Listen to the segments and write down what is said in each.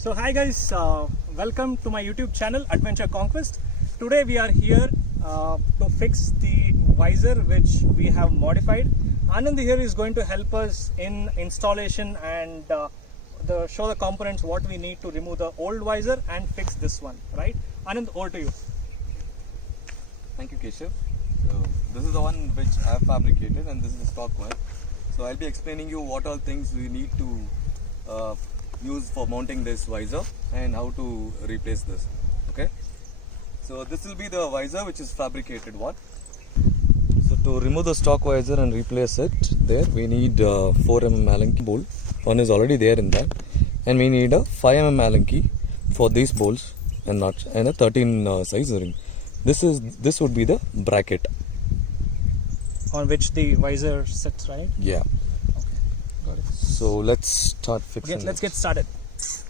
So hi guys, welcome to my YouTube channel Adventure Conquest. Today we are here to fix the visor which we have modified. Anand here is going to help us in installation and show the components what we need to remove the old visor and fix this one, right? Anand, over to you. Thank you, Keshav. So this is the one which I have fabricated and this is the stock one. So I'll be explaining you what all things we need to use for mounting this visor and how to replace this. Okay. So this will be the visor which is fabricated one. So to remove the stock visor and replace it, there we need 4 mm Allen key bolt. One is already there in that, and we need a 5 mm Allen key for these bolts and nuts and a 13 size ring. This would be the bracket On which the visor sits, right? Yeah. Okay, got it. So let's start fixing. Okay, let's get started.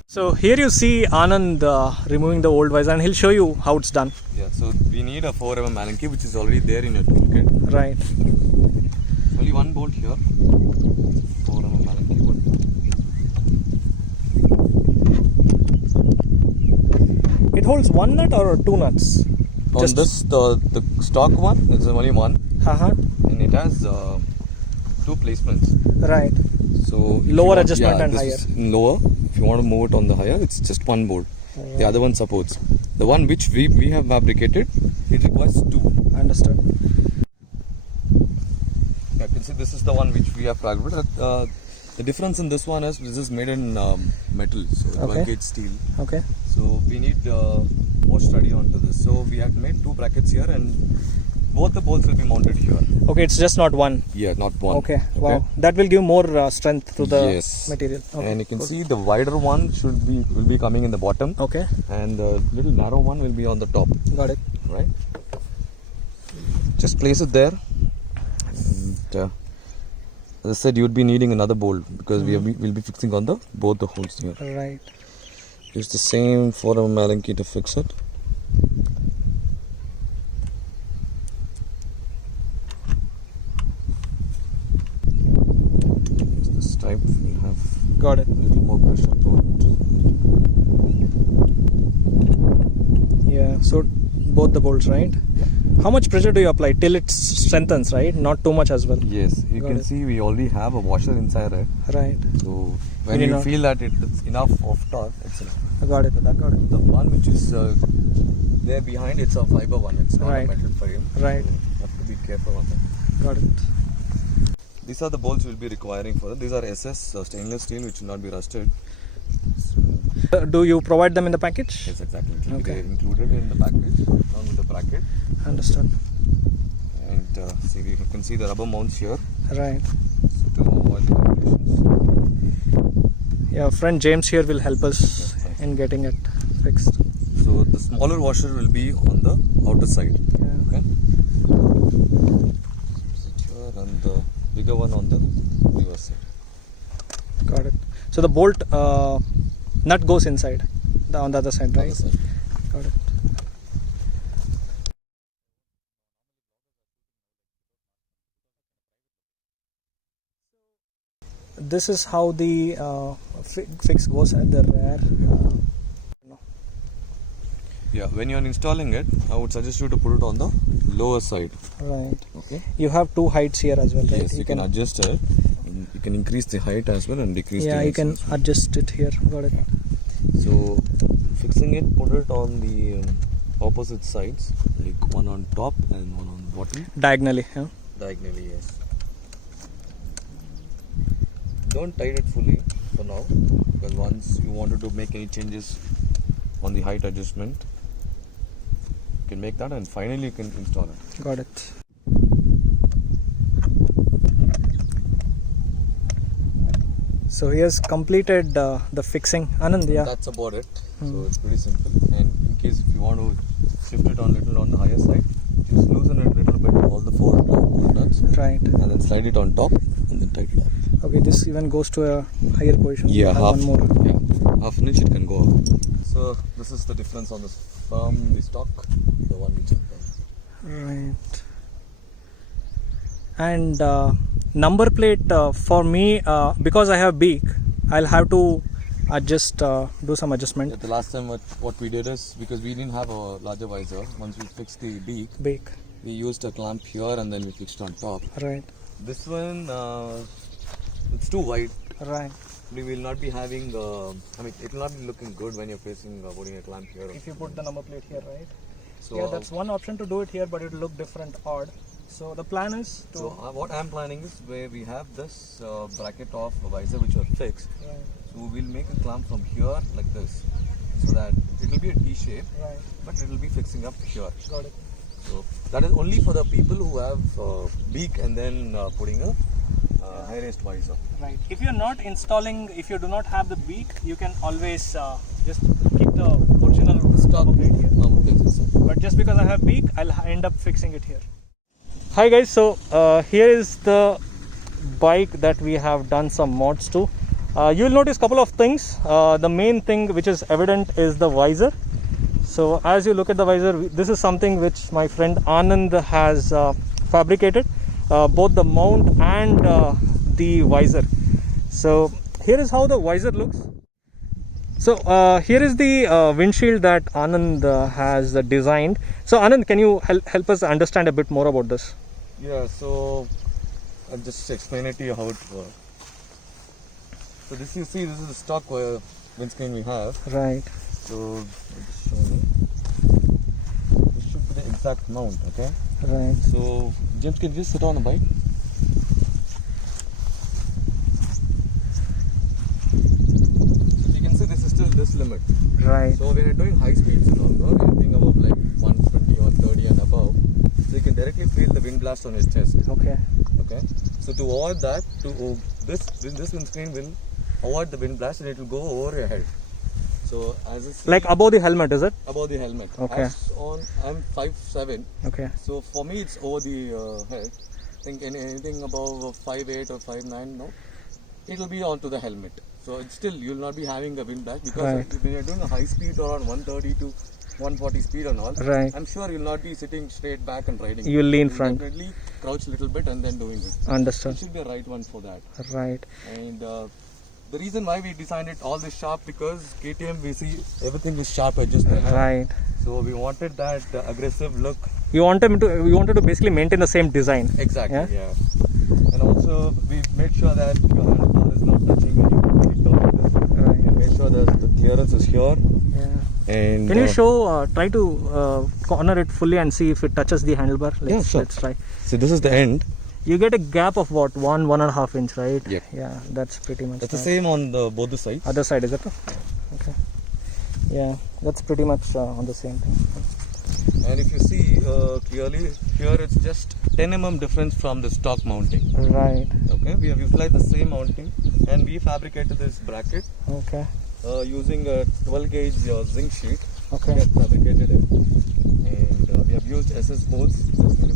So here you see Anand removing the old visor and he'll show you how it's done. Yeah. So we need a 4 mm Allen key which is already there in your toolkit. Right. Only one bolt here. 4 mm Allen key bolt. It holds one nut or two nuts? On this, the stock one is only one, Uh-huh. and it has 2 placements. Right. So if Lower you want- adjustment and this higher. is lower. If you want to move it on the higher, it's just one bolt. The other one supports. The one which we have fabricated, it requires 2. Understood. You can see this is the one which we have fabricated. The difference in this one is this is made in metal, so 12 gauge steel. Okay. So we need more study onto this. So we have made 2 brackets here, and both the bolts will be mounted here. Okay, it's just not one. Yeah, not one. Okay. Wow. That will give more strength to the Yes. material. Okay. And you can see the wider one will be coming in the bottom, Okay. and the little narrow one will be on the top. Got it. Right. Just place it there. And, as I said, you would be needing another bolt because we'll be fixing on both the holes here. Right. Use the same 4 mm Allen key to fix it. Use this type. We'll have Got it. a little more pressure to it. Yeah. So both the bolts, right? How much pressure do you apply till it strengthens, right? Not too much as well. Yes, you Got can it. see we already have a washer inside it. Right. So when need you not- feel that it's enough of torque, it's enough. I got it. I got it. The one which is there behind, it's a fiber one. It's not Right. a metal frame. Right. So you have to be careful on that. Got it. These are the bolts we'll be requiring for it. These are SS stainless steel, which will not be rusted. So, Do you provide them in the package? yes, exactly. It will Okay. be included in the package along with the bracket. Understood. And see, you can see the rubber mounts here. Right. So to avoid the vibrations. Yeah, friend James here will help us in getting it fixed. So the smaller washer will be on the outer side. Yeah. Okay. Sit here, and the bigger one on the reverse side. Got it. So the bolt nut goes inside, on the other side, right? Other side. Got it. This is how the fix goes at the rear. Yeah, when you're installing it, I would suggest you to put it on the lower side. Right. Okay. You have 2 heights here as well, right? Yes, you can adjust it. You can increase the height as well and decrease the Yeah, height. you can adjust it here. Got it. So, fixing it, put it on the opposite sides, like one on top and one on bottom. Diagonally. Yeah. Diagonally, yes. Don't tighten it fully for now, because once you wanted to make any changes on the height adjustment, you can make that, and finally you can install it. Got it. So he has completed the fixing. Anand, yeah. That's about it. So it's pretty simple. And in case if you want to shift it on little on the higher side, just loosen it a little bit, all the 4 bolt nuts, Right. and then slide it on top and then tighten it up. Okay, this even goes to a higher position. Yeah, Have half. one more. Yeah, half an inch it can go up. So this is the difference on the stock, the one which I've done. Right. And number plate for me, because I have beak, I'll have to do some adjustment. Yeah, the last time what we did is, because we didn't have a larger visor, once we fixed the beak, we used a clamp here and then we fixed on top. Right. This one, it's too wide. Right. We will not be having, it will not be looking good when you're facing putting a clamp here. If you put the number plate here, right? So, Yeah, that's one option to do it here, but it will look different, odd. So the plan is to. So what I'm planning is where we have this bracket of visor which are fixed. Right. So we'll make a clamp from here like this, so that it will be a T shape, Right. but it will be fixing up here. Got it. So that is only for the people who have beak and then putting a high raised visor. Right. If you're not installing, if you do not have the beak, you can always just keep the original Stock plate here. number plate inside. But just because I have beak, I'll end up fixing it here. Hi guys, so here is the bike that we have done some mods to. You'll notice a couple of things. The main thing which is evident is the visor. So as you look at the visor, this is something which my friend Anand has fabricated, both the mount and the visor. So here is how the visor looks. So here is the windshield that Anand has designed. So Anand, can you help us understand a bit more about this? Yeah, so I'll just explain it to you how it works. So this, you see, this is the stock windscreen we have. Right. So I'll just show you. This should be the exact mount, okay? Right. So James, can you just sit on the bike? So you can see this is still this limit. Right. So when you're doing high speeds and all, no, anything above like 120, 130 and above, so you can directly feel the wind blast on your chest. Okay. Okay. So to avoid that, this windscreen will avoid the wind blast and it will go over your head. So as you see, Like above the helmet, is it? above the helmet. Okay. As on, I'm 5'7". Okay. So for me it's over the head. I think anything above 5'8" or 5'9", no, it will be onto the helmet. So it's still, you will not be having the wind blast, because Right. when you're doing a high speed around 130 to 140 speed and all, Right. I'm sure you'll not be sitting straight back and riding. You'll lean You'll front. definitely crouch a little bit and then doing it. It Understood. should be a right one for that. Right. And the reason why we designed it all this sharp, because KTM we see everything is sharp edges there. Right. So we wanted that aggressive look. You wanted to basically maintain the same design. Exactly. Yeah? Yeah. And also we made sure that your handlebar is not touching when you lift off this. Right. We made sure that the clearance is here. Yeah. And Can you show? Try to corner it fully and see if it touches the handlebar. Yeah, sure. Let's try. So this is the end. You get a gap of what, 1.5 inch, right? Yep. Yeah, that's pretty much. That's the right. same on both the sides. Other side, is it? Okay. Yeah, that's pretty much on the same thing. And if you see clearly, here it's just 10 mm difference from the stock mounting. Right. Okay, we have utilized the same mounting and we fabricated this bracket Okay. using a 12 gauge zinc sheet. Okay. We have fabricated it, and we have used SS bolts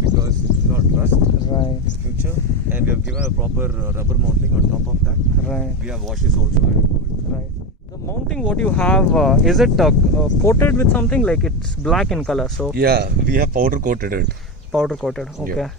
because it will not rust Right. in future, and we have given a proper rubber mounting on top of that. Right. We have washes also added to it. Right. The mounting, what you have, is it coated with something like it's black in color? So Yeah, we have powder coated it. powder coated. Okay. Yeah.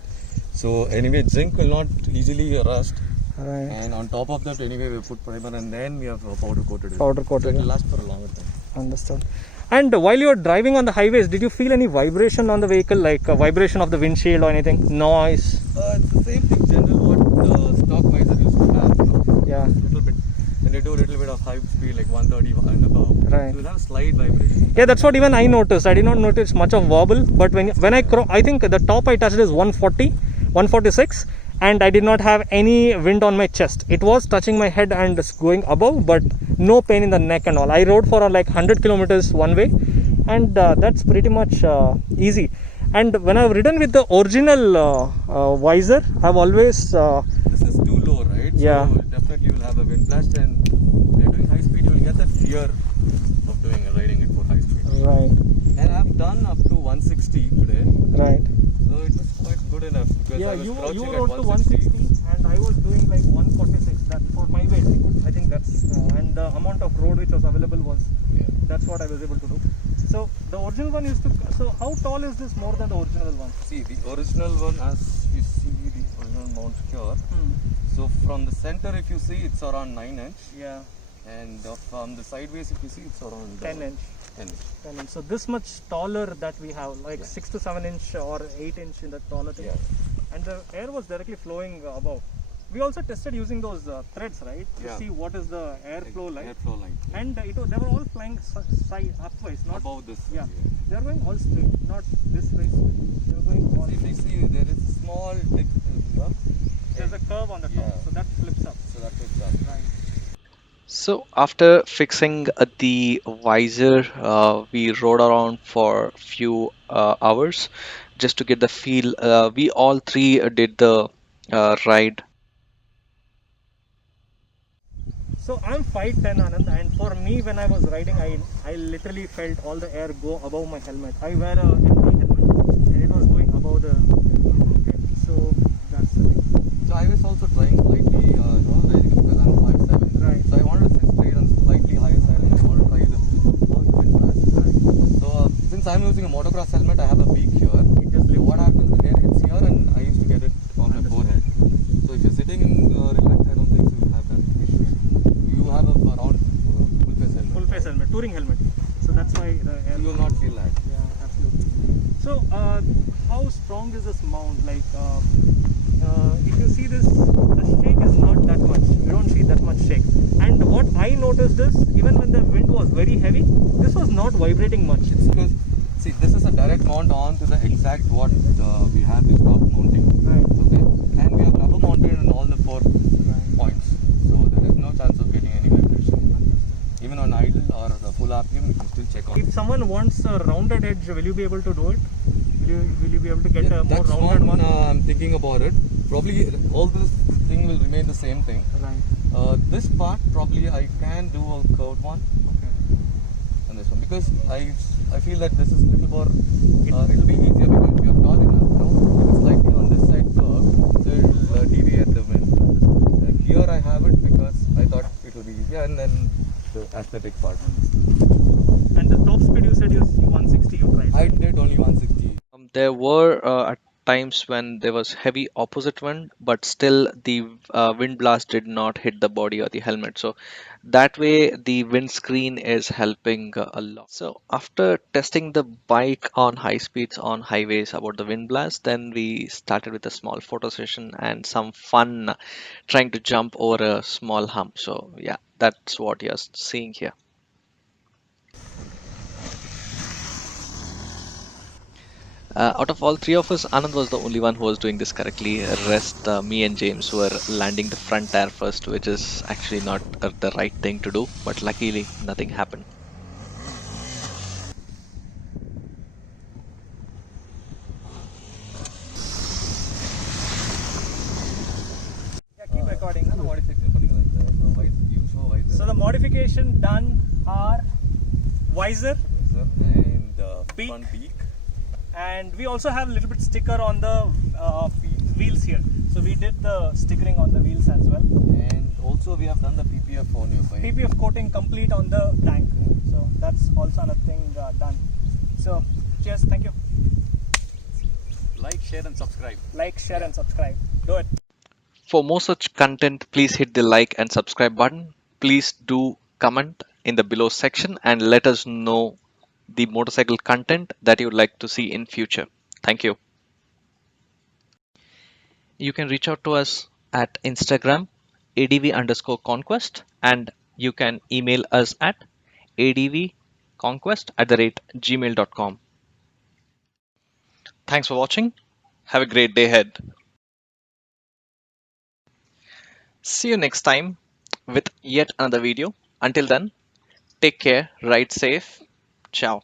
So anyway, zinc will not easily rust, Right. and on top of that, anyway, we put primer, and then we have powder coated it. Powder So coated. it will last for a longer time. Understood. And while you were driving on the highways, did you feel any vibration on the vehicle, like vibration of the windshield or anything? Noise? It's the same thing, general what stock visor used to have. You know? Yeah. Little bit. When you do a little bit of high speed, like 130 and above, Right. you will have slight vibration. Yeah, that's what even I noticed. I did not notice much of wobble, but when I think the top I touched is 140, 146, and I did not have any wind on my chest. It was touching my head and going above, but no pain in the neck and all. I rode for like 100 kilometers one way, and that's pretty much easy. And when I've ridden with the original visor, I've always This is too low, right? Yeah. So definitely you will have a wind blast, and when you're doing high speed, you will get that fear of riding it for high speed. right, And I've done up to 160 today, right. so it was quite good enough because Yeah, I was you crouching at rode to 160. 160 and I was doing like 146. That for my weight, I think that's and the amount of road which was available was Yeah. that's what I was able to do. So the original one used to. So how tall is this more than the original one? See, the original one, as you see the original mount here. So from the center, if you see, it's around 9 inch. Yeah. And from the sideways, if you see, it's around 10 inch. 10 inch. 10 inch. So this much taller that we have, like Yeah. 6 to 7 inch or 8 inch in the taller thing. Yeah. And the air was directly flowing above. We also tested using those threads, right? To Yeah. see what is the airflow like. Airflow line. And they were all flying side upwards, not Above this. yeah. They are going all straight, not this way. They are going all. If you see, there is a small dip here. There's a curve on the top, Yeah. so that flips up. So that fits up. Right. So after fixing the visor, we rode around for few hours just to get the feel. We all three did the ride. So I'm 5'10", Anand, and for me, when I was riding, I literally felt all the air go above my helmet. I wear a MT helmet, and it was going above the. Okay, so that's the thing. So I was also trying slightly, raising it because I'm 5'7". Right. So I wanted to sit straight on slightly higher side and I wanted to try the first wind blast. So since I'm using a motocross helmet, I have a beak here. It just So lifts. what happens, the air hits here and I used to get it on my forehead. So if you're sitting relaxed, I don't think so you have that issue. You have a round full face helmet. Full face helmet, touring helmet. So that's why the air. You will not feel that. Yeah, absolutely. So, how strong is this mount? Like, if you see this, the shake is not that much. You don't see that much shake. And what I noticed is, even when the wind was very heavy, this was not vibrating much. It's because, see, this is a direct mount on to the exact what we have the stock mounting. Right. Okay. And we have rubber mounted in all the 4 Right. points. So there is no chance of getting any vibration. Even on idle or the full RPM, you can still check on. If someone wants a rounded edge, will you be able to do it? Will you be able to get Yeah, a more that's rounded one? I'm thinking about it. Probably all this thing will remain the same thing. Right. This part probably I can do a curved one Okay. on this one because I feel that this is a little more it'll be easier because if you're tall enough, you know, if it's slightly on this side curved, so it'll deviate the wind. Here I have it because I thought it will be easier, and then the aesthetic part. And the top speed you said is 160 you tried. I did only 160. There were at times when there was heavy opposite wind, but still the wind blast did not hit the body or the helmet. So that way the windscreen is helping a lot. So after testing the bike on high speeds on highways about the wind blast, then we started with a small photo session and some fun trying to jump over a small hump. So yeah, that's what you're seeing here. Out of all three of us, Anand was the only one who was doing this correctly. Rest, me and James were landing the front tire first, which is actually not the right thing to do. But luckily, nothing happened. Yeah, keep recording. என்ன modification பண்ணிக்கலாம் இந்த white usual white So the modification done are visor, and Beak. front beak. and we also have a little bit sticker on the wheels here. So we did the stickering on the wheels as well. And also we have done the PPF on your bike. PPF coating complete on the tank. So that's also another thing done. So cheers, thank you. Like, share and subscribe. Like, share and subscribe. Do it. For more such content, please hit the like and subscribe button. Please do comment in the below section and let us know the motorcycle content that you would like to see in future. Thank you. You can reach out to us at Instagram adv_conquest, and you can email us at advconquest@gmail.com. Thanks for watching. Have a great day ahead. See you next time with yet another video. Until then, take care, ride safe. Ciao.